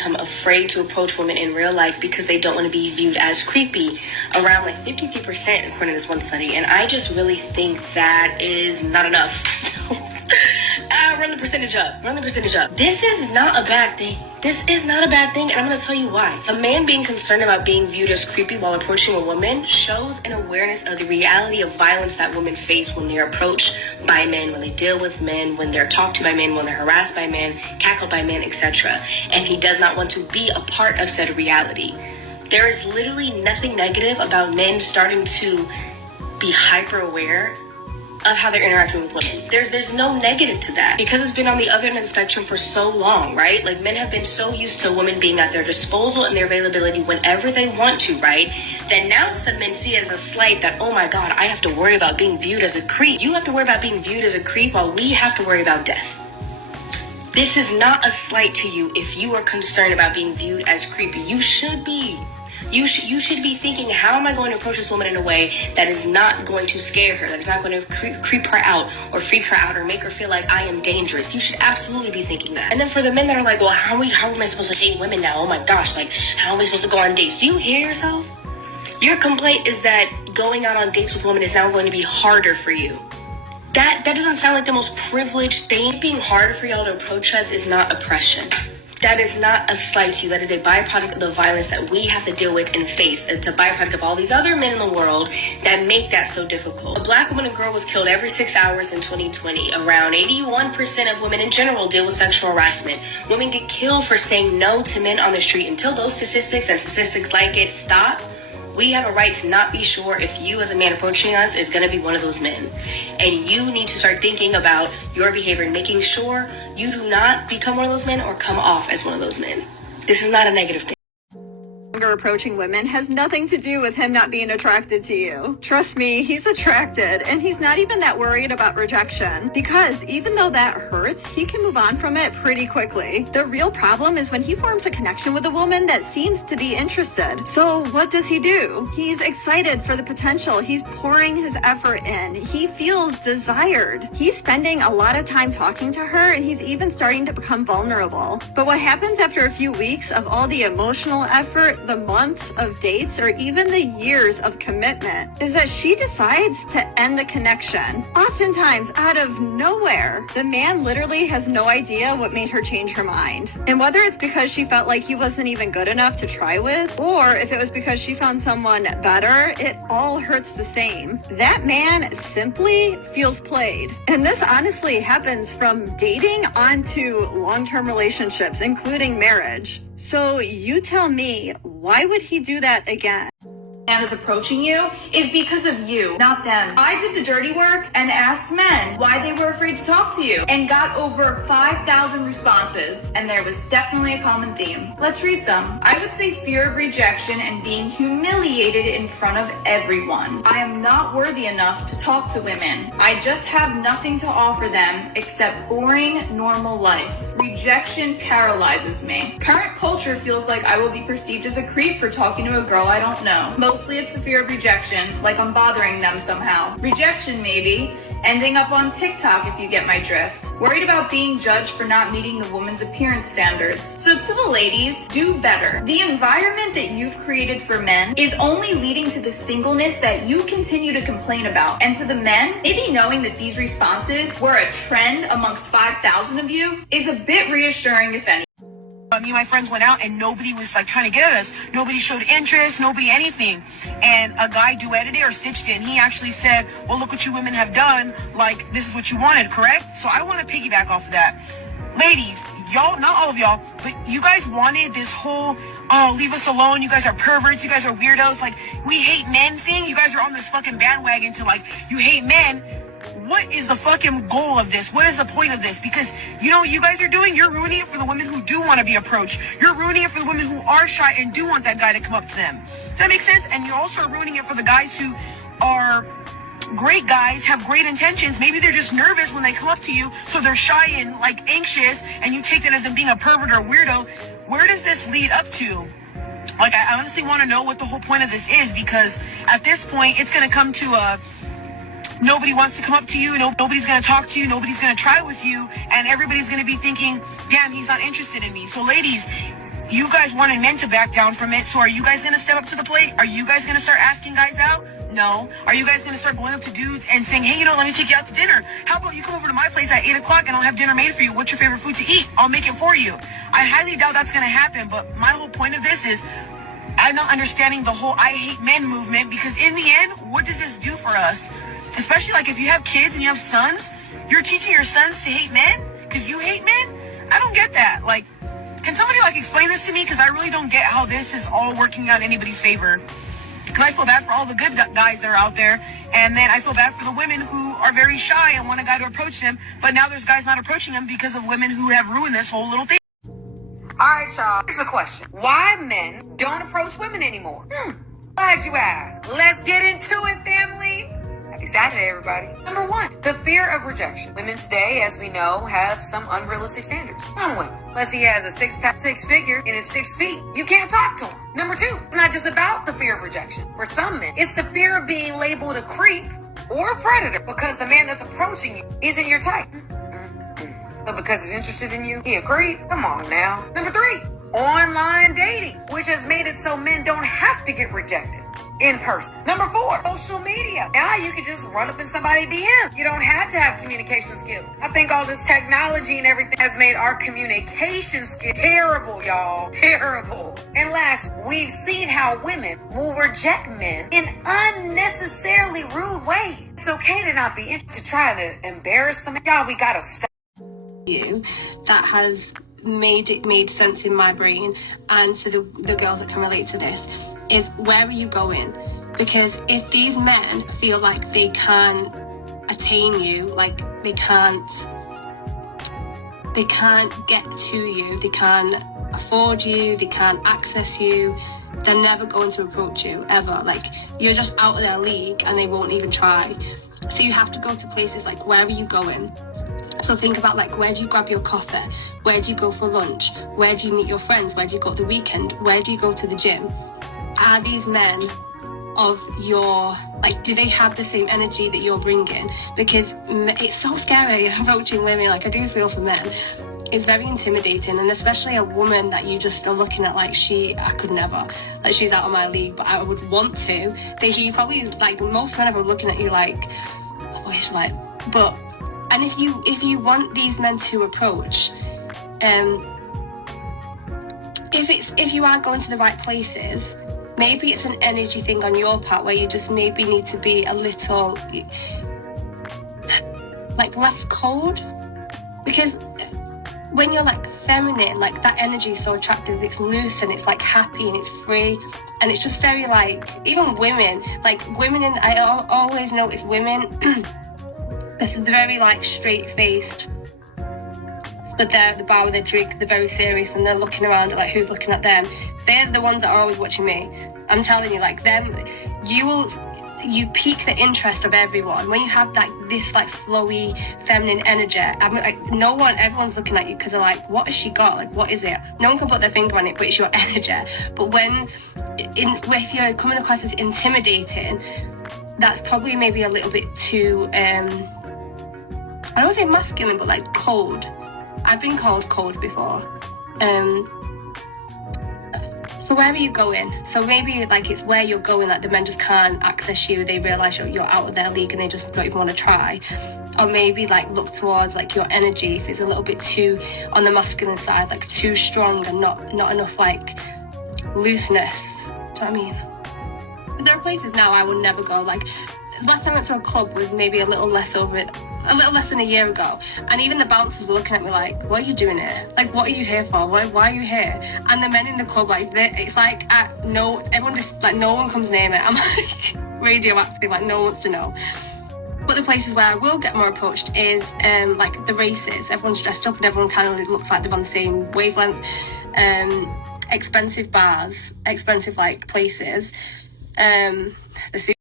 become afraid to approach women in real life because they don't want to be viewed as creepy. Around like 53% according to this one study. And I just really think that is not enough. Run the percentage up. Run the percentage up. This is not a bad thing. This is not a bad thing, and I'm going to tell you why. A man being concerned about being viewed as creepy while approaching a woman shows an awareness of the reality of violence that women face when they're approached by men, when they deal with men, when they're talked to by men, when they're harassed by men, cackled by men, etc. And he does not want to be a part of said reality. There is literally nothing negative about men starting to be hyper aware of how they're interacting with women. There's no negative to that because it's been on the other end of the spectrum for so long, right? Like men have been so used to women being at their disposal and their availability whenever they want to, right? That now some men see it as a slight that, oh my God, I have to worry about being viewed as a creep. You have to worry about being viewed as a creep while we have to worry about death. This is not a slight to you if you are concerned about being viewed as creepy. You should be. You should be thinking, how am I going to approach this woman in a way that is not going to scare her, that is not going to creep her out or freak her out or make her feel like I am dangerous. You should absolutely be thinking that. And then for the men that are like, well, how am I supposed to date women now? Oh my gosh, like, how am I supposed to go on dates? Do you hear yourself? Your complaint is that going out on dates with women is now going to be harder for you. That doesn't sound like the most privileged thing. Being harder for y'all to approach us is not oppression. That is not a slight to you. That is a byproduct of the violence that we have to deal with and face. It's a byproduct of all these other men in the world that make that so difficult. A black woman and girl was killed every 6 hours in 2020. Around 81% of women in general deal with sexual harassment. Women get killed for saying no to men on the street. Until those statistics and statistics like it stop, we have a right to not be sure if you as a man approaching us is going to be one of those men. And you need to start thinking about your behavior and making sure you do not become one of those men or come off as one of those men. This is not a negative thing. Approaching women has nothing to do with him not being attracted to you. Trust me, he's attracted, and he's not even that worried about rejection, because even though that hurts, he can move on from it pretty quickly. The real problem is when he forms a connection with a woman that seems to be interested. So what does he do? He's excited for the potential. He's pouring his effort in. He feels desired. He's spending a lot of time talking to her, and he's even starting to become vulnerable. But what happens after a few weeks of all the emotional effort, the months of dates, or even the years of commitment, is that she decides to end the connection. Oftentimes, out of nowhere, the man literally has no idea what made her change her mind. And whether it's because she felt like he wasn't even good enough to try with, or if it was because she found someone better, it all hurts the same. That man simply feels played. And this honestly happens from dating onto long-term relationships, including marriage. So you tell me, why would he do that again? Man is approaching you is because of you, not them. I did the dirty work and asked men why they were afraid to talk to you and got over 5,000 responses, and there was definitely a common theme. Let's read some. I would say fear of rejection and being humiliated in front of everyone. I am not worthy enough to talk to women. I just have nothing to offer them except boring, normal life. Rejection paralyzes me. Current culture feels like I will be perceived as a creep for talking to a girl I don't know. Mostly it's the fear of rejection, like I'm bothering them somehow. Rejection maybe, ending up on TikTok if you get my drift. Worried about being judged for not meeting the woman's appearance standards. So to the ladies, do better. The environment that you've created for men is only leading to the singleness that you continue to complain about. And to the men, maybe knowing that these responses were a trend amongst 5,000 of you is a bit reassuring, if any. Me and my friends went out and nobody was like trying to get at us. Nobody showed interest, nobody anything. And a guy duetted it or stitched it, and he actually said, well, look what you women have done. Like, this is what you wanted, correct? So I want to piggyback off of that. Ladies, y'all, not all of y'all, but you guys wanted this whole, oh, leave us alone, you guys are perverts, you guys are weirdos, like, we hate men thing. You guys are on this fucking bandwagon to, like, you hate men. What is the fucking goal of this? What is the point of this? Because, you know what you guys are doing? You're ruining it for the women who do want to be approached. You're ruining it for the women who are shy and do want that guy to come up to them. Does that make sense? And you're also ruining it for the guys who are great guys, have great intentions. Maybe they're just nervous when they come up to you, so they're shy and, like, anxious, and you take that as them being a pervert or a weirdo. Where does this lead up to? Like, I honestly want to know what the whole point of this is, because at this point, it's going to come to a... Nobody wants to come up to you, nobody's going to talk to you, nobody's going to try with you, and everybody's going to be thinking, damn, he's not interested in me. So ladies, you guys wanted men to back down from it. So are you guys going to step up to the plate? Are you guys going to start asking guys out? No. Are you guys going to start going up to dudes and saying, hey, let me take you out to dinner? How about you come over to my place at 8 o'clock and I'll have dinner made for you. What's your favorite food to eat? I'll make it for you. I highly doubt that's going to happen. But my whole point of this is I'm not understanding the whole I hate men movement, because in the end, what does this do for us? Especially like if you have kids and you have sons, you're teaching your sons to hate men because you hate men? I don't get that. Like, can somebody explain this to me? Because I really don't get how this is all working out in anybody's favor. Because I feel bad for all the good guys that are out there, and then I feel bad for the women who are very shy and want a guy to approach them, but now there's guys not approaching them because of women who have ruined this whole little thing. All right, y'all. Here's a question. Why men don't approach women anymore? Glad you asked. Let's get into it, family. Happy Saturday, everybody. Number one, the fear of rejection. Women today, as we know, have some unrealistic standards. Some women. Unless he has a six-pack, six-figure, and is 6 feet, you can't talk to him. Number two, it's not just about the fear of rejection. For some men, it's the fear of being labeled a creep or a predator because the man that's approaching you isn't your type. So because he's interested in you, he a creep? Come on now. Number three, online dating, which has made it so men don't have to get rejected in person. Number four, social media. Now you can just run up in somebody's DM. You don't have to have communication skills. I think all this technology and everything has made our communication skills terrible, y'all. Terrible. And last, we've seen how women will reject men in unnecessarily rude ways. It's okay to not be to try to embarrass them. Y'all, we gotta stop. You that has made sense in my brain, and to the girls that can relate to this, is where are you going? Because if these men feel like they can attain you, like they can't get to you, they can't afford you, they can't access you, they're never going to approach you ever. Like, you're just out of their league and they won't even try. So you have to go to places like, where are you going? So think about, like, where do you grab your coffee? Where do you go for lunch? Where do you meet your friends? Where do you go at the weekend? Where do you go to the gym? Are these men of your, like, do they have the same energy that you're bringing? Because it's so scary approaching women. Like, I do feel for men. It's very intimidating, and especially a woman that you just are looking at like, I could never, like, she's out of my league, but I would want to. He probably, like, most men are looking at you like, oh, he's like, but. And if you want these men to approach, if you are going to the right places, maybe it's an energy thing on your part where you just maybe need to be a little, like, less cold. Because when you're, like, feminine, like, that energy is so attractive, it's loose and it's, like, happy and it's free. And it's just very, like, even women, I always notice women, they're very, like, straight-faced, but they're at the bar with a drink, they're very serious, and they're looking around at, like, who's looking at them. They're the ones that are always watching me. I'm telling you, like, them, you pique the interest of everyone. When you have this flowy, feminine energy, everyone's looking at you because they're like, what has she got? Like, what is it? No one can put their finger on it, but it's your energy. But if you're coming across as intimidating, that's probably maybe a little bit too, I don't say masculine, but, like, cold. I've been called cold before. So where are you going? So maybe, like, it's where you're going, like, the men just can't access you, they realise you're out of their league and they just don't even want to try. Or maybe, like, look towards, like, your energy, if it's a little bit too on the masculine side, like, too strong and not enough, like, looseness. Do you know what I mean? But there are places now I would never go. Like, last time I went to a club was maybe a little less than a year ago, and even the bouncers were looking at me like, what are you doing here? Like, what are you here for? Why are you here? And the men in the club, like, it's like, everyone just, like, no one comes near me. I'm like radioactive, like, no one wants to know. But the places where I will get more approached is like the races. Everyone's dressed up and everyone kind of looks like they're on the same wavelength. Expensive bars, expensive, like, places. The